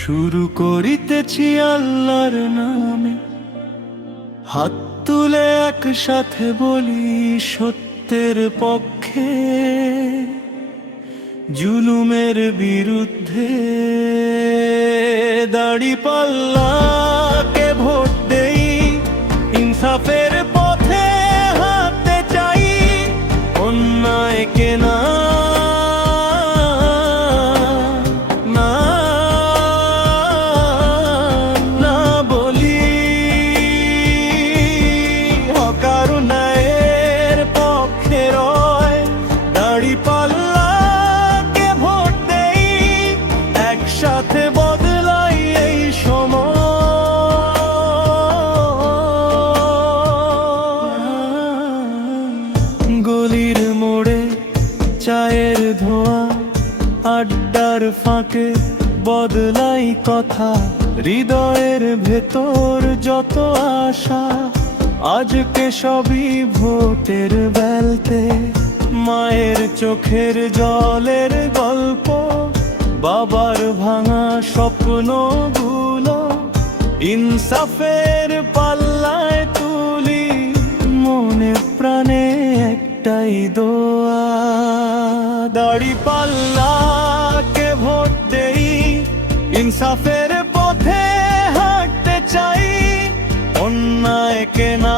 শুরু করিতেছি আল্লাহর নামে, হাত তুলে একসাথে বলি সত্যের পক্ষে, জুলুমের বিরুদ্ধে। দাড়িপাল্লাকে ভোট দেই, ইনসাফের পথে হাঁটতে চাই, অন্যায়কে না দাড়িপাল্লাকে ভোট দেই, একসাথে বদলাই এই সময়। গলির মোড়ে চায়ের ধোঁয়া, আড্ডার ফাঁকে বদলাই কথা, হৃদয়ের ভেতর যত আশা, আজকে সবই ভোটের বেলতে। মায়ের চোখের জলের গল্প, বাবার ভাঙা স্বপ্নগুলো, ইনসাফের পাল্লায় তুলি, মনে প্রাণে একটাই দোয়া। দাড়িপাল্লাকে ভোট দেই, ইনসাফের পথে হাঁটতে চাই, অন্যায়কে না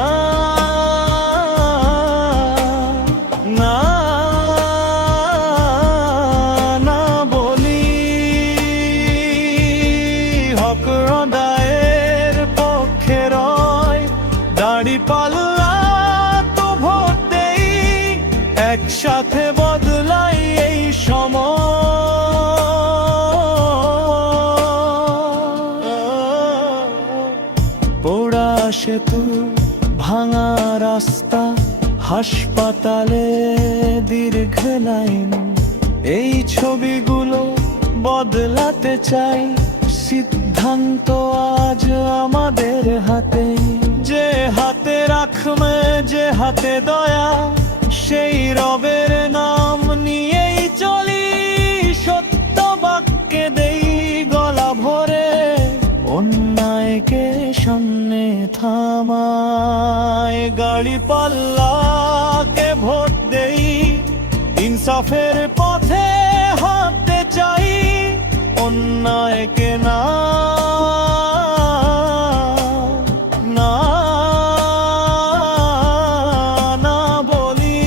দাড়িপাল্লা তো ভোট দেই, একসাথে বদলাই এই সময়। পোড়া সেতু, ভাঙা রাস্তা, হাসপাতালে দীর্ঘ লাইন, এই ছবিগুলো বদলাতে চাই, সিদ্ধান্ত আজ আমাদের হাতে। যে হাতে রাখবে, যে হাতে দয়া, সেই রবের নাম নিয়েই চলি, সত্য বাক্যে দেই গলা ভরে, অন্যায়কে সামনে থামায়। দাড়িপাল্লাকে ভোট দেই, ইনসাফের পথে হাঁটতে চাই, অন্যায়কে না বলি,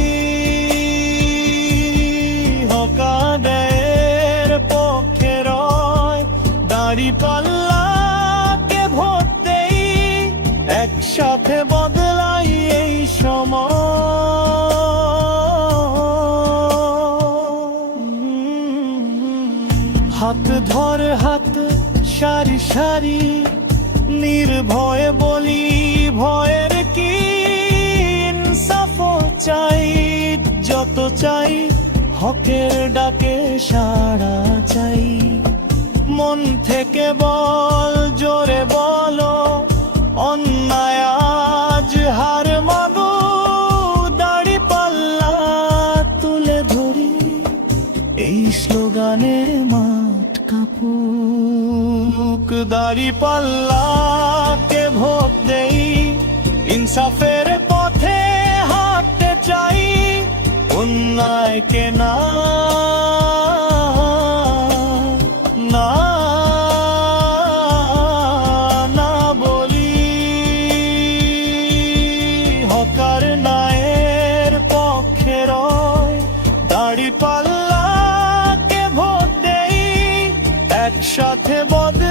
হকাদের পক্ষে রয়। দাড়িপাল্লাকে ভোট দেই, একসাথে বদলাই এই সময়। হাত ধরে হাত সারি সারি, নির্ভয়ে বলি ভয়ের কি, ইনসাফ চাই, যত চাই, হকের ডাকে সাড়া চাই। মন থেকে বল, জোরে বলো, অন্যায় আজ হার মাগো। দাড়িপাল্লা তুলে ধরি, এই স্লোগানে মাঠ কাঁপুক। দাড়িপাল্লাকে ভোট দেই, ইনসাফের পথে হাঁটতে চাই, অন্যায়কে না বলি, হকার ন্যায়ের পক্ষে রয়। দাড়িপাল্লাকে ভোট দেই, একসাথে বদলাই